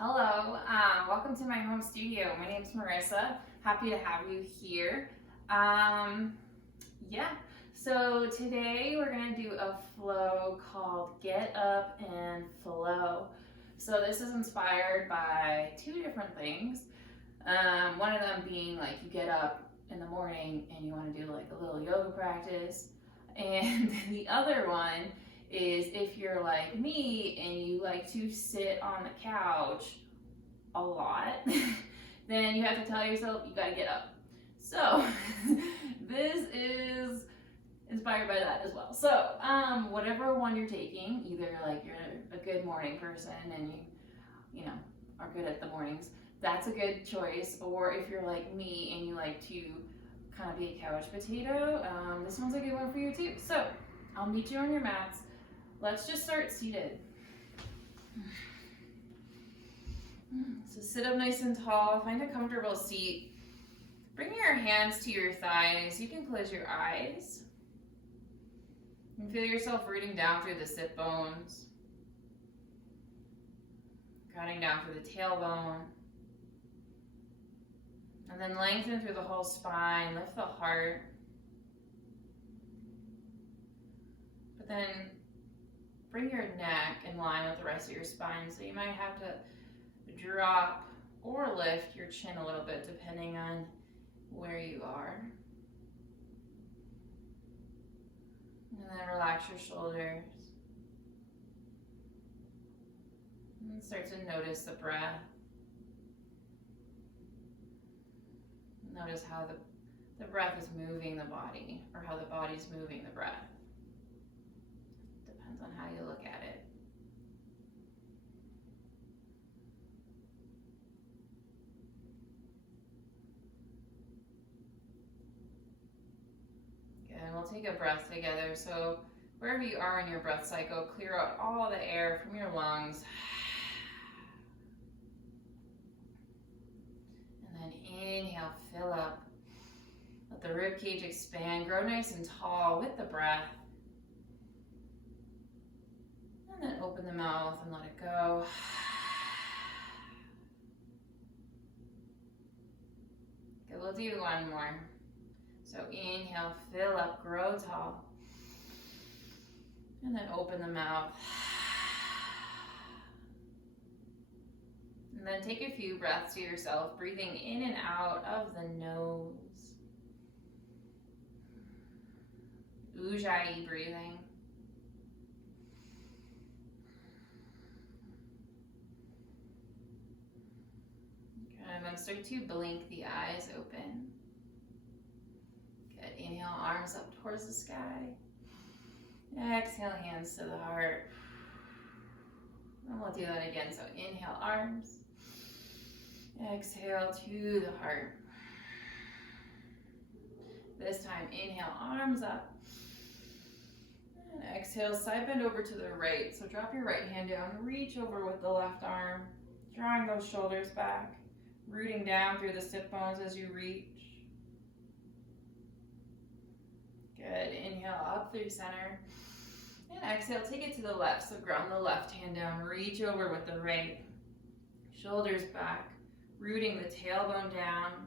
Hello, welcome to my home studio. My name's Marissa. Happy to have you here. Yeah, so today we're gonna do a flow called Get Up and Flow. So this is inspired by two different things. One of them being like you get up in the morning and you want to do like a little yoga practice, and the other one is if you're like me and you like to sit on the couch a lot, then you have to tell yourself you gotta get up. So this is inspired by that as well. So whatever one you're taking, either like you're a good morning person and you know are good at the mornings, that's a good choice. Or if you're like me and you like to kind of be a couch potato, this one's a good one for you too. So I'll meet you on your mats. Let's just start seated. So sit up nice and tall, find a comfortable seat. Bring your hands to your thighs. You can close your eyes. And feel yourself rooting down through the sit bones. Cutting down through the tailbone. And then lengthen through the whole spine, lift the heart. But then bring your neck in line with the rest of your spine. So you might have to drop or lift your chin a little bit depending on where you are. And then relax your shoulders. And start to notice the breath. Notice how the breath is moving the body, or how the body's moving the breath. Depends on how you look at it. Good, and we'll take a breath together. So wherever you are in your breath cycle, clear out all the air from your lungs. And then inhale, fill up. Let the rib cage expand, grow nice and tall with the breath. And then open the mouth and let it go. Good, we'll do one more. So inhale, fill up, grow tall. And then open the mouth. And then take a few breaths to yourself, breathing in and out of the nose. Ujjayi breathing. Good, and then start to blink the eyes open. Good, inhale, arms up towards the sky. Exhale, hands to the heart. And we'll do that again. So inhale, arms. Exhale to the heart. This time, inhale, arms up. And exhale, side bend over to the right. So drop your right hand down, reach over with the left arm, drawing those shoulders back, rooting down through the sit bones as you reach. Good, inhale up through center. And exhale, take it to the left. So ground the left hand down, reach over with the right. Shoulders back, rooting the tailbone down.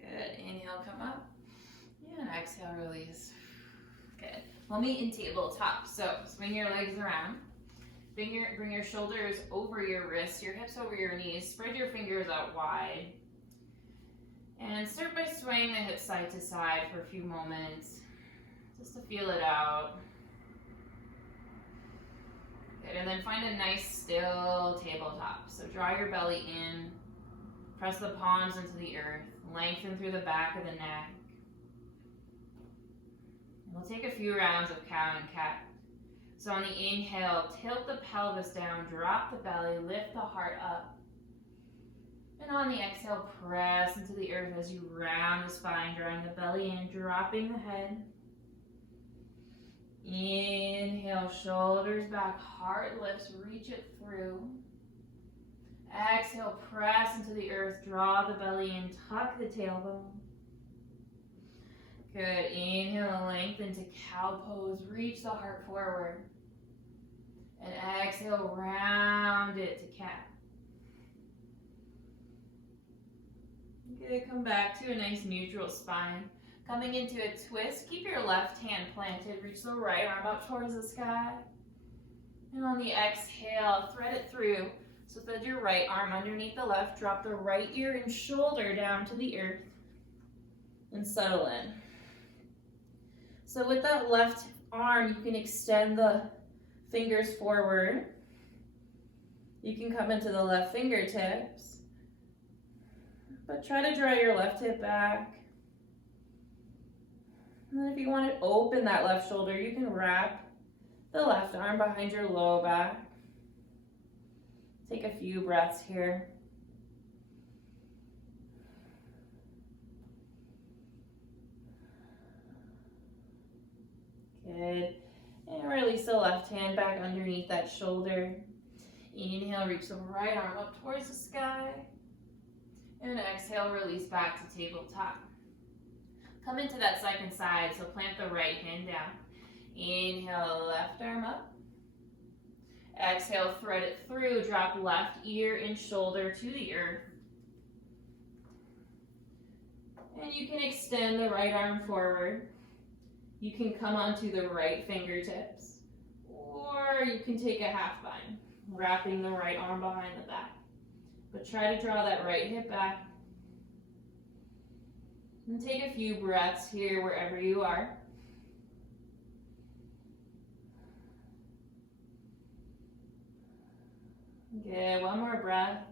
Good, inhale, come up. And exhale, release. Good. We'll meet in tabletop. So swing your legs around. Bring your shoulders over your wrists, your hips over your knees. Spread your fingers out wide. And start by swaying the hips side to side for a few moments, just to feel it out. Good, and then find a nice still tabletop. So draw your belly in, press the palms into the earth, lengthen through the back of the neck. And we'll take a few rounds of cow and cat. So on the inhale, tilt the pelvis down, drop the belly, lift the heart up. And on the exhale, press into the earth as you round the spine, drawing the belly in, dropping the head. Inhale, shoulders back, heart lifts, reach it through. Exhale, press into the earth, draw the belly in, tuck the tailbone. Good, inhale, lengthen to cow pose, reach the heart forward. And exhale, round it to cat. Good, come back to a nice neutral spine. Coming into a twist, keep your left hand planted. Reach the right arm up towards the sky. And on the exhale, thread it through. So thread your right arm underneath the left. Drop the right ear and shoulder down to the earth. And settle in. So with that left arm, you can extend the fingers forward. You can come into the left fingertips. But try to draw your left hip back. And then if you want to open that left shoulder, you can wrap the left arm behind your low back. Take a few breaths here. Good. And release the left hand back underneath that shoulder. Inhale, reach the right arm up towards the sky. And exhale, release back to tabletop. Come into that second side, so plant the right hand down. Inhale, left arm up. Exhale, thread it through. Drop left ear and shoulder to the earth. And you can extend the right arm forward. You can come onto the right fingertips. Or you can take a half bind, wrapping the right arm behind the back. But try to draw that right hip back. And take a few breaths here wherever you are. Good, one more breath.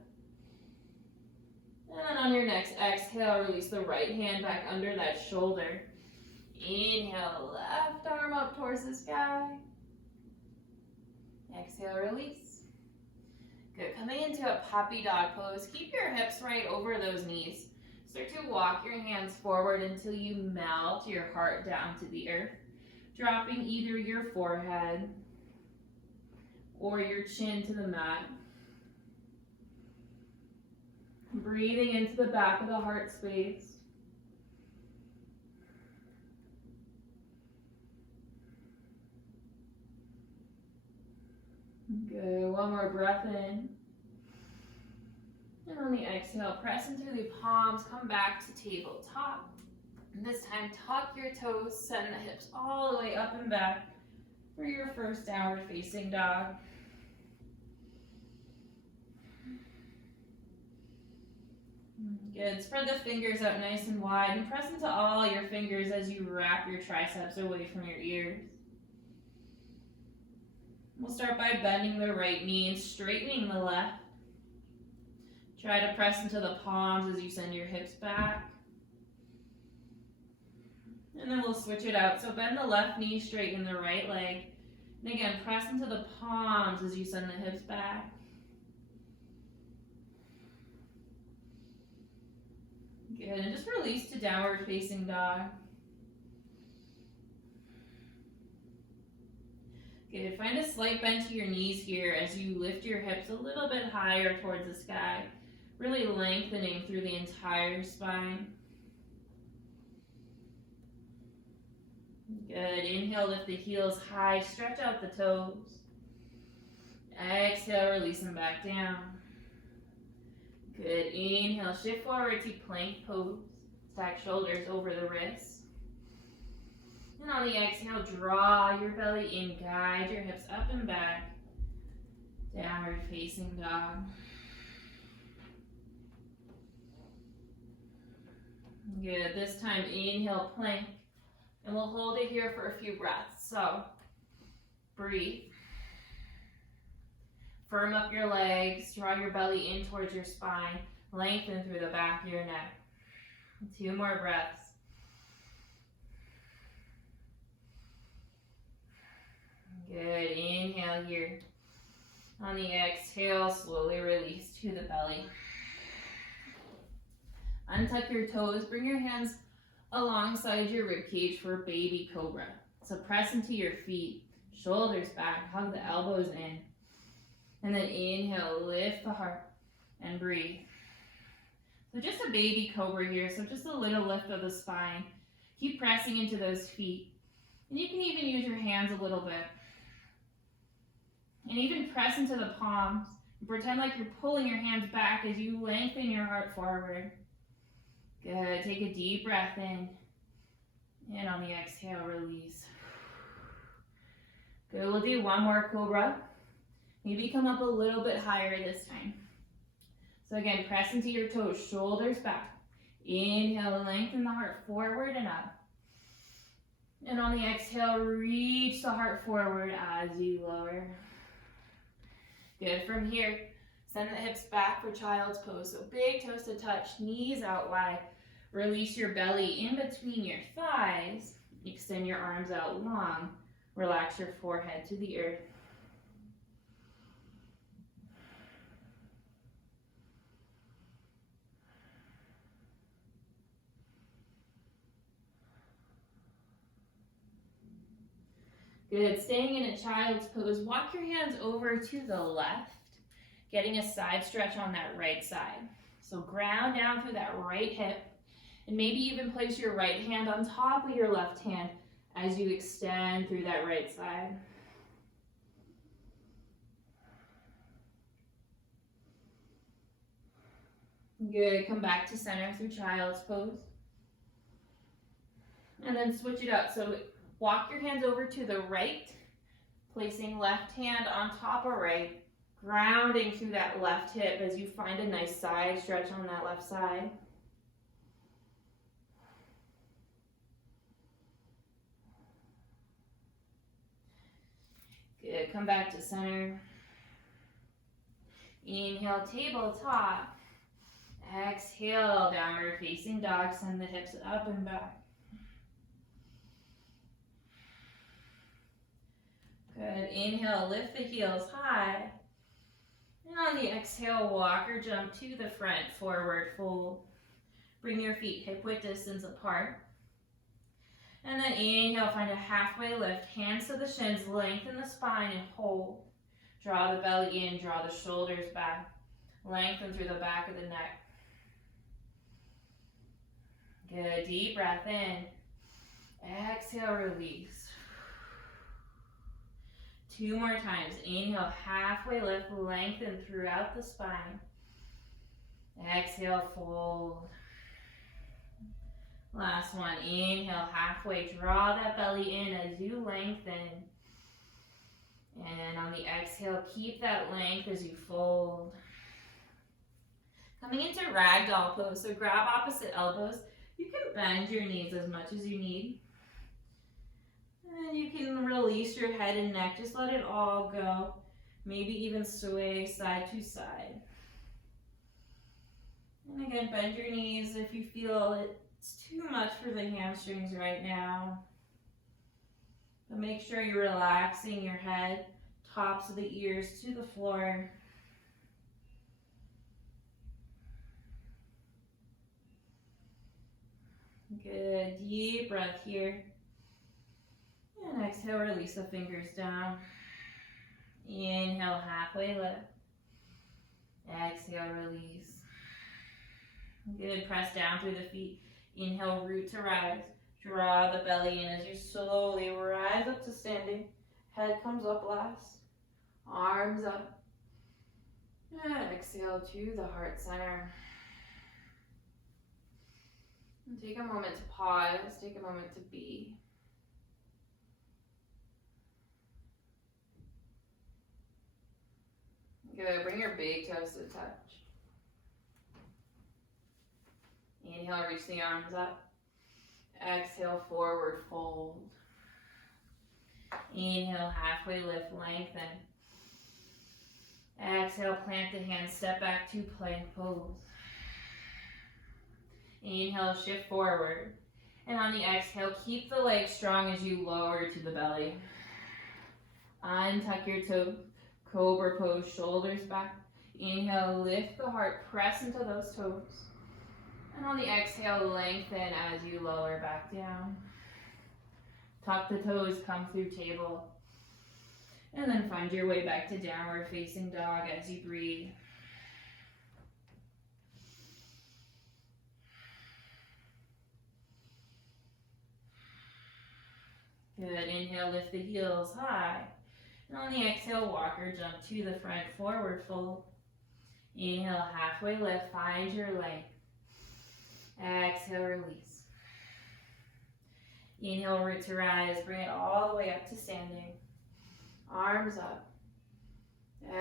And then on your next exhale, release the right hand back under that shoulder. Inhale, left arm up towards the sky. Exhale, release. Good, coming into a puppy dog pose. Keep your hips right over those knees. Start to walk your hands forward until you melt your heart down to the earth, dropping either your forehead or your chin to the mat. Breathing into the back of the heart space. Good, one more breath in. And on the exhale, press into the palms, come back to tabletop. And this time, tuck your toes, send the hips all the way up and back for your first downward facing dog. Good, spread the fingers out nice and wide and press into all your fingers as you wrap your triceps away from your ears. We'll start by bending the right knee and straightening the left. Try to press into the palms as you send your hips back. And then we'll switch it out. So bend the left knee, straighten the right leg. And again, press into the palms as you send the hips back. Good, and just release to downward facing dog. Good, find a slight bend to your knees here as you lift your hips a little bit higher towards the sky, really lengthening through the entire spine. Good, inhale, lift the heels high, stretch out the toes. Exhale, release them back down. Good, inhale, shift forward to plank pose. Stack shoulders over the wrists. And on the exhale, draw your belly in, guide your hips up and back. Downward facing dog. Good, this time inhale, plank. And we'll hold it here for a few breaths. So, breathe. Firm up your legs, draw your belly in towards your spine, lengthen through the back of your neck. 2 more breaths. Good, inhale here. On the exhale, slowly release to the belly. Untuck your toes, bring your hands alongside your ribcage for baby cobra. So press into your feet, shoulders back, hug the elbows in. And then inhale, lift the heart and breathe. So just a baby cobra here, so just a little lift of the spine. Keep pressing into those feet. And you can even use your hands a little bit. And even press into the palms. Pretend like you're pulling your hands back as you lengthen your heart forward. Good. Take a deep breath in. And on the exhale, release. Good. We'll do one more cobra. Maybe come up a little bit higher this time. So again, press into your toes, shoulders back. Inhale, lengthen the heart forward and up. And on the exhale, reach the heart forward as you lower. Good. From here, send the hips back for child's pose. So big toes to touch, knees out wide. Release your belly in between your thighs. Extend your arms out long. Relax your forehead to the earth. Good. Staying in a child's pose, walk your hands over to the left, getting a side stretch on that right side. So ground down through that right hip, and maybe even place your right hand on top of your left hand as you extend through that right side. Good. Come back to center through child's pose. And then switch it up. So walk your hands over to the right, placing left hand on top of right, grounding through that left hip as you find a nice side stretch on that left side. Good. Come back to center. Inhale, tabletop. Exhale, downward facing dog. Send the hips up and back. Good. Inhale, lift the heels high. And on the exhale, walk or jump to the front, forward fold. Bring your feet hip width distance apart. And then inhale, find a halfway lift. Hands to the shins, lengthen the spine and hold. Draw the belly in, draw the shoulders back. Lengthen through the back of the neck. Good. Deep breath in. Exhale, release. 2 more times. Inhale, halfway lift, lengthen throughout the spine. Exhale, fold. Last one. Inhale, halfway, draw that belly in as you lengthen. And on the exhale, keep that length as you fold. Coming into ragdoll pose, so grab opposite elbows. You can bend your knees as much as you need. And you can release your head and neck, just let it all go. Maybe even sway side to side. And again, bend your knees if you feel it's too much for the hamstrings right now. But make sure you're relaxing your head, tops of the ears to the floor. Good, deep breath here. And exhale, release the fingers down. Inhale, halfway lift. Exhale, release. Good, press down through the feet. Inhale, root to rise. Draw the belly in as you slowly rise up to standing. Head comes up last. Arms up. And exhale to the heart center. And take a moment to pause. Take a moment to be. Good. Bring your big toes to touch. Inhale, reach the arms up. Exhale, forward fold. Inhale, halfway lift, lengthen. Exhale, plant the hands, step back to plank pose. Inhale, shift forward. And on the exhale, keep the legs strong as you lower to the belly. Untuck your toes. Cobra pose, shoulders back. Inhale, lift the heart, press into those toes. And on the exhale, lengthen as you lower back down. Tuck the toes, come through table. And then find your way back to downward facing dog as you breathe. Good, inhale, lift the heels high. And on the exhale, walk or jump to the front, forward fold. Inhale, halfway lift, find your length. Exhale, release. Inhale, root to rise, bring it all the way up to standing. Arms up.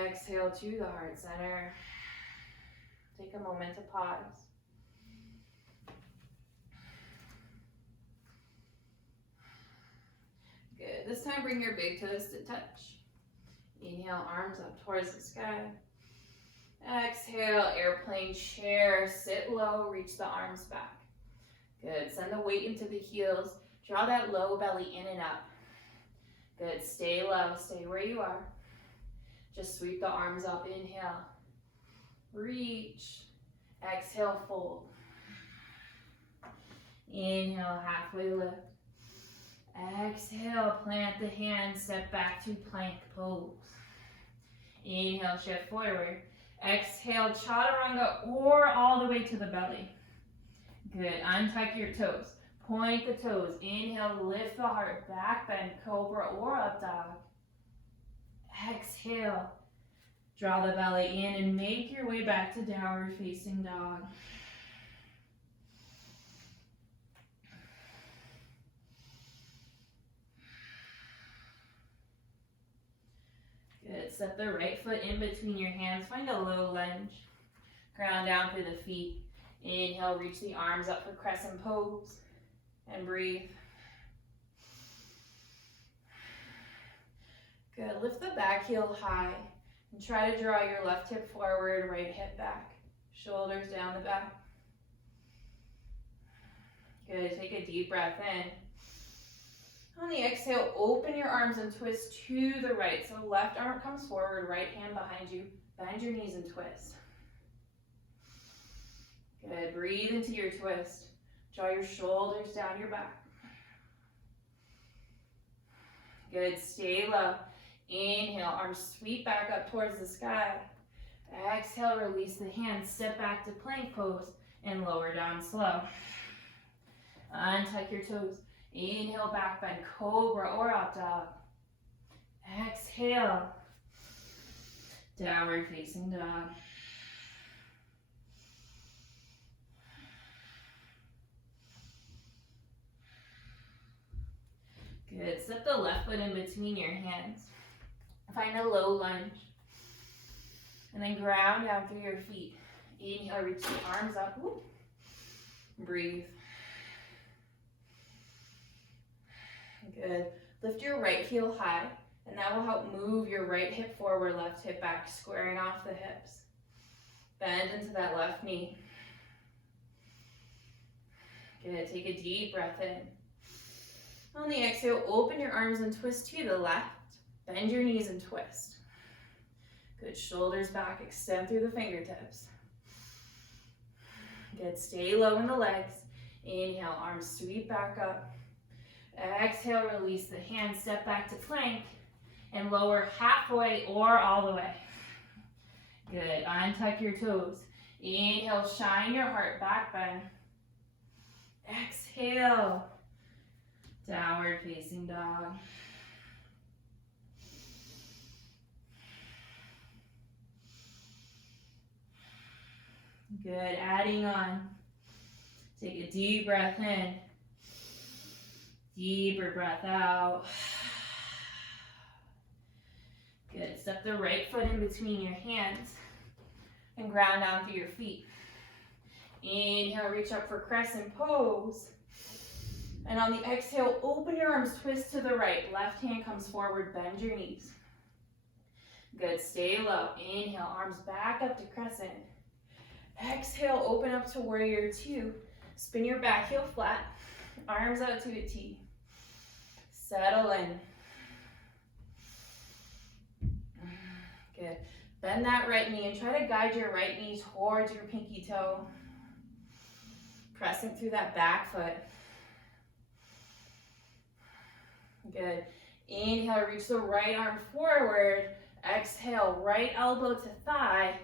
Exhale to the heart center. Take a moment to pause. Good. This time, bring your big toes to touch. Inhale, arms up towards the sky. Exhale, airplane chair. Sit low, reach the arms back. Good. Send the weight into the heels. Draw that low belly in and up. Good. Stay low. Stay where you are. Just sweep the arms up. Inhale. Reach. Exhale, fold. Inhale, halfway lift. Exhale, plant the hands, step back to plank pose. Inhale, shift forward. Exhale, chaturanga or all the way to the belly. Good. Untuck your toes. Point the toes. Inhale, lift the heart. Back bend, cobra or up dog. Exhale. Draw the belly in and make your way back to downward facing dog. Good. Step the right foot in between your hands. Find a low lunge. Ground down through the feet. Inhale, reach the arms up for crescent pose. And breathe. Good. Lift the back heel high. And try to draw your left hip forward, right hip back. Shoulders down the back. Good. Take a deep breath in. On the exhale, open your arms and twist to the right. So left arm comes forward, right hand behind you. Bend your knees and twist. Good. Breathe into your twist. Draw your shoulders down your back. Good. Stay low. Inhale, arms sweep back up towards the sky. Exhale, release the hands. Step back to plank pose and lower down slow. Untuck your toes. Inhale, back bend, cobra or up dog. Exhale, downward facing dog. Good. Step the left foot in between your hands. Find a low lunge. And then ground down through your feet. Inhale, reach the arms up. Woo. Breathe. Good. Lift your right heel high, and that will help move your right hip forward, left hip back, squaring off the hips. Bend into that left knee. Good. Take a deep breath in. On the exhale, open your arms and twist to the left. Bend your knees and twist. Good. Shoulders back, extend through the fingertips. Good. Stay low in the legs. Inhale, arms sweep back up. Exhale, release the hands, step back to plank, and lower halfway or all the way. Good. Untuck your toes. Inhale, shine your heart, back bend. Exhale, downward facing dog. Good. Adding on. Take a deep breath in. Deeper breath out. Good. Step the right foot in between your hands and ground down through your feet. Inhale, reach up for crescent pose. And on the exhale, open your arms, twist to the right. Left hand comes forward, bend your knees. Good. Stay low. Inhale, arms back up to crescent. Exhale, open up to warrior two. Spin your back heel flat, arms out to a T. Settle in. Good. Bend that right knee and try to guide your right knee towards your pinky toe. Pressing through that back foot. Good. Inhale, reach the right arm forward. Exhale, right elbow to thigh.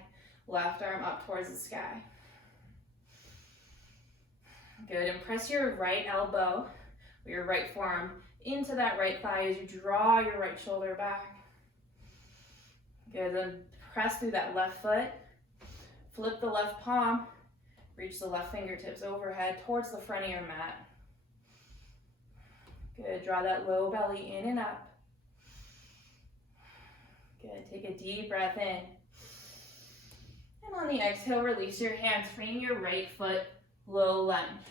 Left arm up towards the sky. Good. And press your right elbow or your right forearm into that right thigh as you draw your right shoulder back. Good, then press through that left foot. Flip the left palm. Reach the left fingertips overhead towards the front of your mat. Good, draw that low belly in and up. Good, take a deep breath in. And on the exhale, release your hands, frame your right foot, low lunge.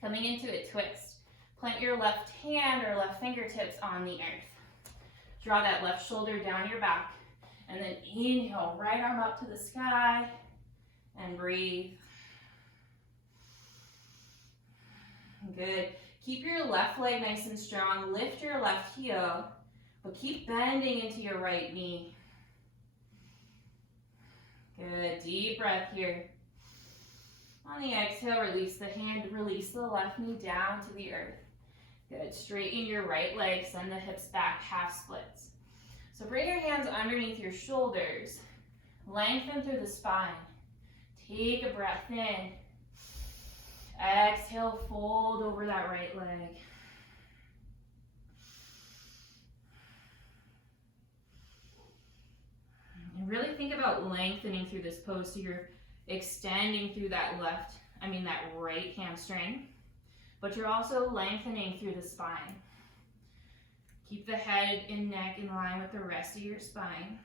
Coming into a twist. Plant your left hand or left fingertips on the earth. Draw that left shoulder down your back. And then inhale, right arm up to the sky. And breathe. Good. Keep your left leg nice and strong. Lift your left heel, but keep bending into your right knee. Good. Deep breath here. On the exhale, release the hand, release the left knee down to the earth. Good. Straighten your right leg, send the hips back, half splits. So bring your hands underneath your shoulders. Lengthen through the spine. Take a breath in. Exhale, fold over that right leg. And really think about lengthening through this pose so you're extending through that right hamstring, but you're also lengthening through the spine. Keep the head and neck in line with the rest of your spine.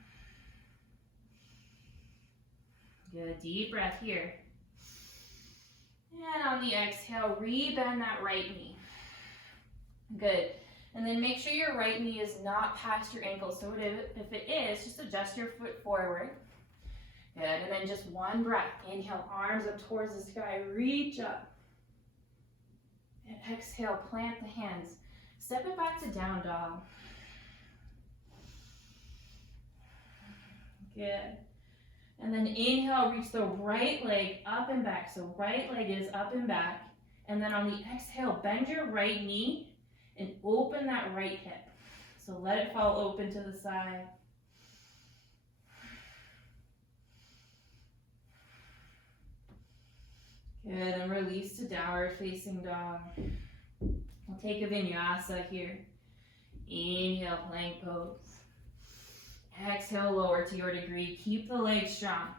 Good, deep breath here. And on the exhale, rebend that right knee. Good. And then make sure your right knee is not past your ankle. So if it is, just adjust your foot forward. Good. And then just one breath. Inhale, arms up towards the sky. Reach up. And exhale, plant the hands. Step it back to down dog. Good. And then inhale, reach the right leg up and back. So right leg is up and back. And then on the exhale, bend your right knee and open that right hip. So let it fall open to the side. Good, and release to downward facing dog. We'll take a vinyasa here. Inhale, plank pose. Exhale, lower to your degree. Keep the legs strong.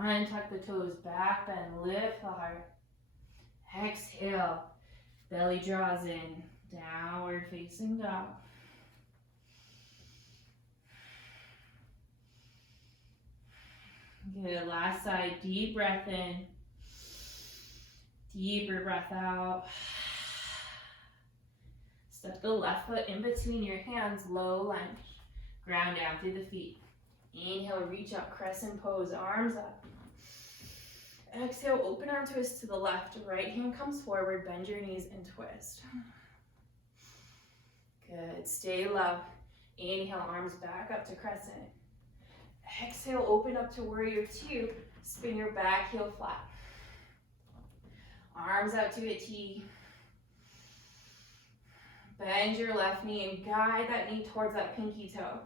Untuck the toes, back bend, lift the heart. Exhale, belly draws in, downward facing dog. Good, last side, deep breath in. Deeper breath out. Step the left foot in between your hands, low lunge. Ground down through the feet. Inhale, reach up, crescent pose, arms up. Exhale, open arm twist to the left. Right hand comes forward, bend your knees and twist. Good, stay low. Inhale, arms back up to crescent. Exhale, open up to warrior two. Spin your back heel flat. Arms out to a T. Bend your left knee and guide that knee towards that pinky toe.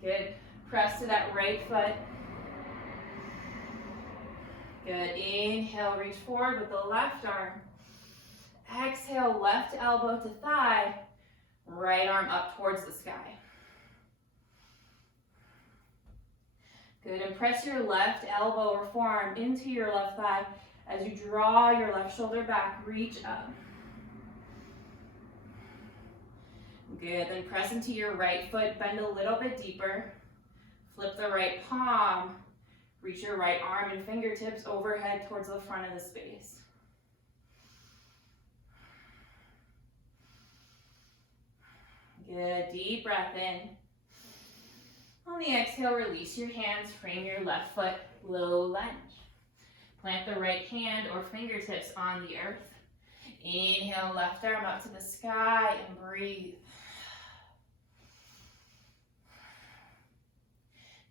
Good. Press to that right foot. Good. Inhale, reach forward with the left arm. Exhale, left elbow to thigh. Right arm up towards the sky. Good. And press your left elbow or forearm into your left thigh as you draw your left shoulder back. Reach up. Good, then press into your right foot, bend a little bit deeper. Flip the right palm. Reach your right arm and fingertips overhead towards the front of the space. Good, deep breath in. On the exhale, release your hands, frame your left foot, low lunge. Plant the right hand or fingertips on the earth. Inhale, left arm up to the sky and breathe.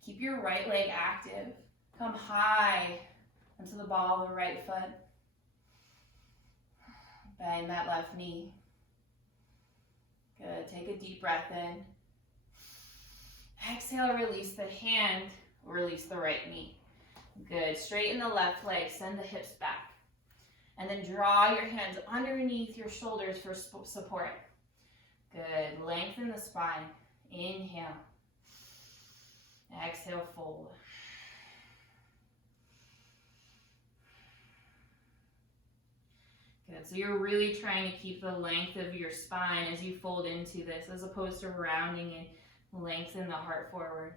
Keep your right leg active. Come high onto the ball of the right foot. Bend that left knee. Good. Take a deep breath in. Exhale, release the hand, release the right knee. Good. Straighten the left leg, send the hips back. And then draw your hands underneath your shoulders for support. Good. Lengthen the spine. Inhale. Exhale, fold. Good, so you're really trying to keep the length of your spine as you fold into this, as opposed to rounding and lengthen the heart forward.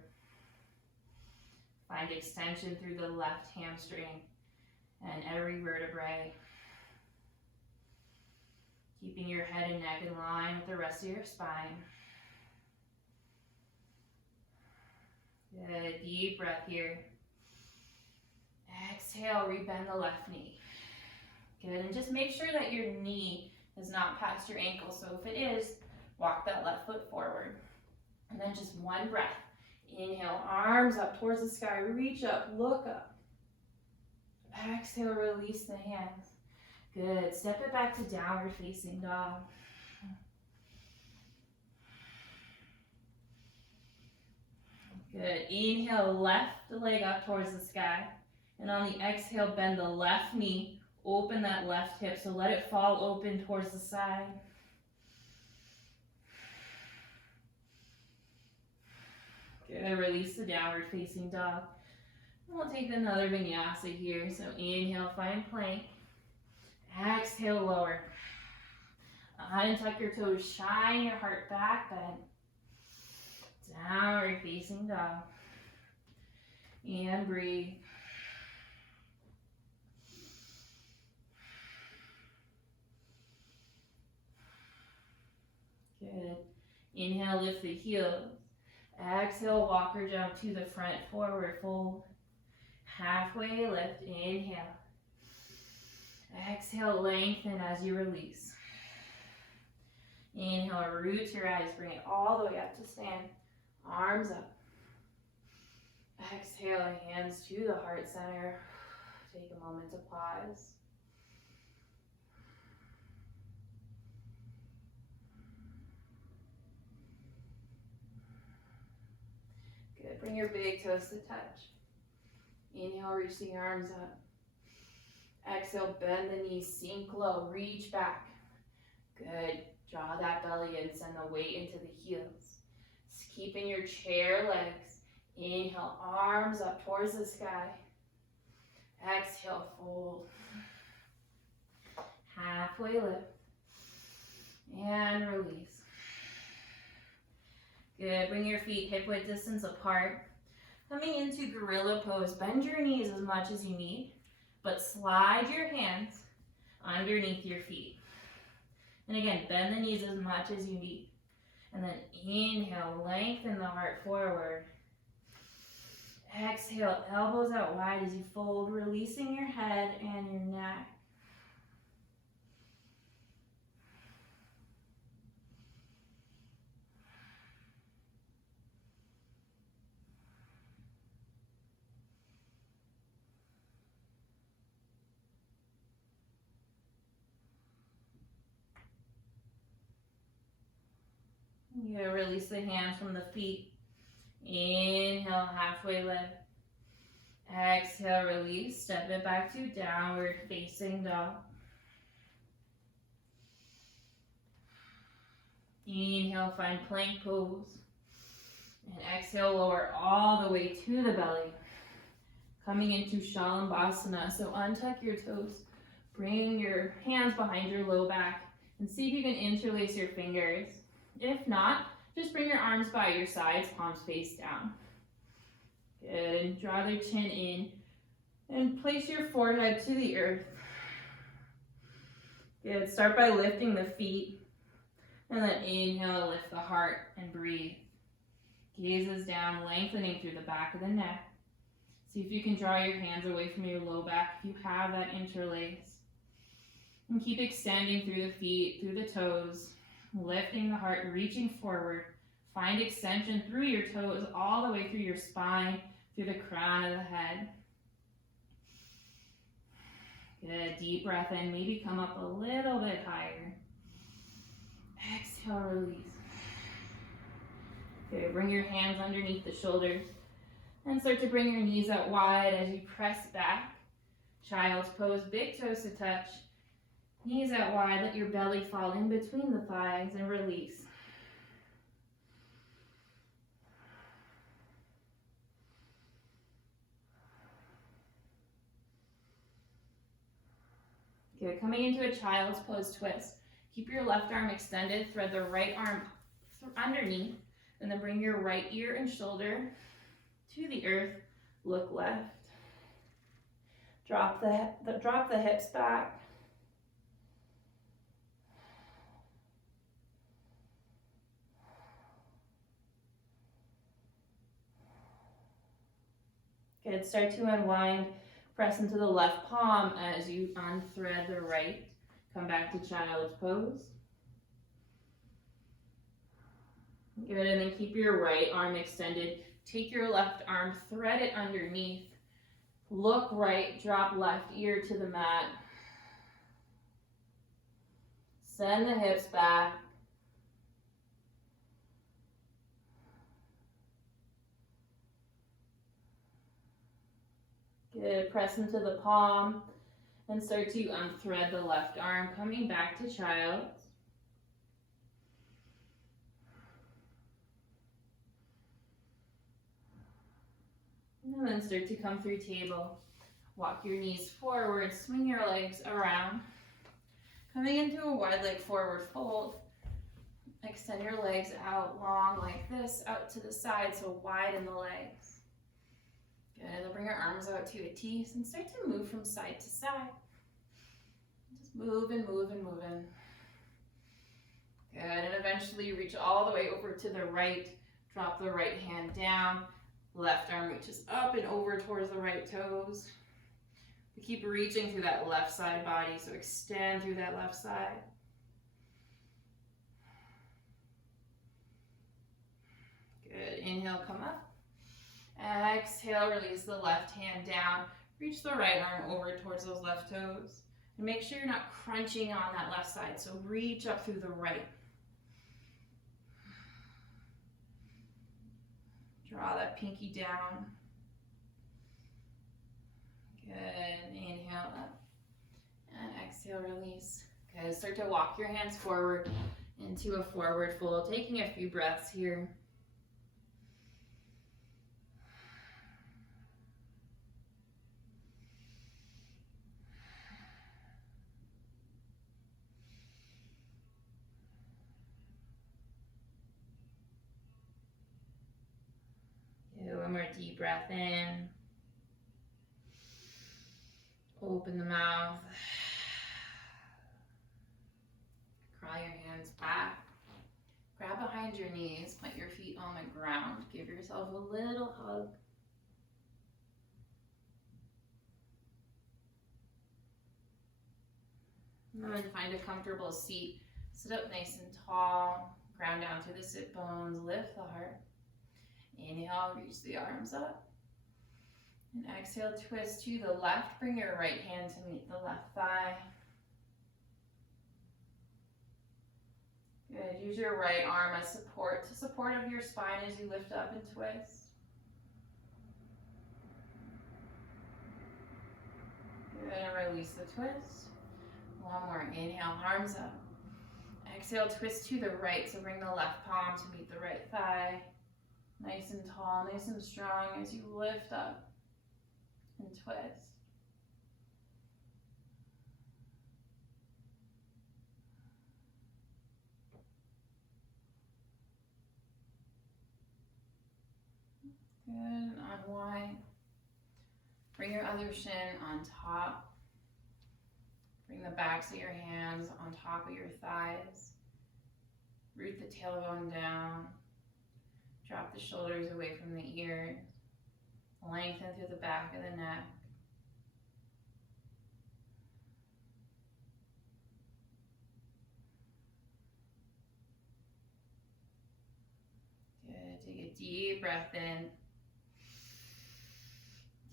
Find extension through the left hamstring and every vertebrae. Keeping your head and neck in line with the rest of your spine. Good, deep breath here. Exhale, rebend the left knee. Good, and just make sure that your knee is not past your ankle. So if it is, walk that left foot forward. And then just one breath. Inhale, arms up towards the sky, reach up, look up. Exhale, release the hands. Good, step it back to downward facing dog. Good, inhale, left leg up towards the sky. And on the exhale, bend the left knee, open that left hip, so let it fall open towards the side. Good, release the downward facing dog. We'll take another vinyasa here. So inhale, find plank. Exhale, lower. Untuck your toes, shine your heart back, bend. Downward facing dog. And breathe. Good. Inhale, lift the heels. Exhale, walker jump to the front, forward fold. Halfway lift, inhale. Exhale, lengthen as you release. Inhale, root your eyes, bring it all the way up to stand. Arms up. Exhale, hands to the heart center. Take a moment to pause. Good, bring your big toes to touch. Inhale, reach the arms up. Exhale, bend the knees, sink low, reach back. Good, draw that belly in, send the weight into the heels. Just keeping your chair legs. Inhale, arms up towards the sky. Exhale, fold. Halfway lift. And release. Good, bring your feet hip width distance apart. Coming into gorilla pose, bend your knees as much as you need, but slide your hands underneath your feet. And again, bend the knees as much as you need. And then inhale, lengthen the heart forward. Exhale, elbows out wide as you fold, releasing your head and your neck. You're going to release the hands from the feet. Inhale, halfway lift. Exhale, release. Step it back to downward facing dog. Inhale, find plank pose. And exhale, lower all the way to the belly. Coming into Shalabhasana. So untuck your toes. Bring your hands behind your low back. And see if you can interlace your fingers. If not, just bring your arms by your sides, palms face down. Good, draw the chin in and place your forehead to the earth. Good, start by lifting the feet and then inhale, lift the heart and breathe. Gazes down, lengthening through the back of the neck. See if you can draw your hands away from your low back if you have that interlace. And keep extending through the feet, through the toes. Lifting the heart, reaching forward. Find extension through your toes, all the way through your spine, through the crown of the head. Good, deep breath in. Maybe come up a little bit higher. Exhale, release. Okay, bring your hands underneath the shoulders and start to bring your knees out wide as you press back. Child's pose, big toes to touch. Knees out wide, let your belly fall in between the thighs and release. Good, coming into a child's pose twist. Keep your left arm extended, thread the right arm underneath, and then bring your right ear and shoulder to the earth, look left. Drop the hips back. Good, start to unwind. Press into the left palm as you unthread the right. Come back to child's pose. Good, and then keep your right arm extended. Take your left arm, thread it underneath. Look right, drop left ear to the mat. Send the hips back. Good, press into the palm and start to unthread the left arm, coming back to child's. And then start to come through table. Walk your knees forward, swing your legs around. Coming into a wide leg forward fold. Extend your legs out long like this, out to the side, so widen the legs. Good, then bring your arms out to a T and start to move from side to side. Just move and move and move in. Good, and eventually reach all the way over to the right. Drop the right hand down. Left arm reaches up and over towards the right toes. We keep reaching through that left side body, so extend through that left side. Good, inhale, come up. Exhale, release the left hand down. Reach the right arm over towards those left toes. And make sure you're not crunching on that left side, so reach up through the right. Draw that pinky down. Good, inhale up. And exhale, release. Good, start to walk your hands forward into a forward fold, taking a few breaths here. One more deep breath in. Open the mouth. Crawl your hands back. Grab behind your knees. Plant your feet on the ground. Give yourself a little hug. And then find a comfortable seat. Sit up nice and tall. Ground down through the sit bones. Lift the heart. Inhale, reach the arms up. And exhale, twist to the left. Bring your right hand to meet the left thigh. Good. Use your right arm as support of your spine as you lift up and twist. Good. And release the twist. One more. Inhale, arms up. Exhale, twist to the right. So bring the left palm to meet the right thigh. Nice and tall, nice and strong as you lift up and twist. Good, and unwind. Bring your other shin on top. Bring the backs of your hands on top of your thighs. Root the tailbone down. Drop the shoulders away from the ears. Lengthen through the back of the neck. Good. Take a deep breath in.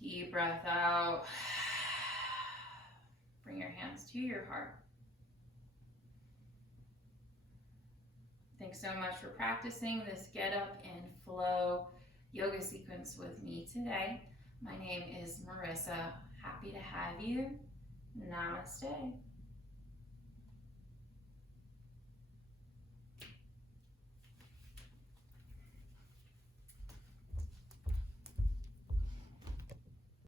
Deep breath out. Bring your hands to your heart. Thanks so much for practicing this Get Up and Flow yoga sequence with me today. My name is Marissa. Happy to have you. Namaste.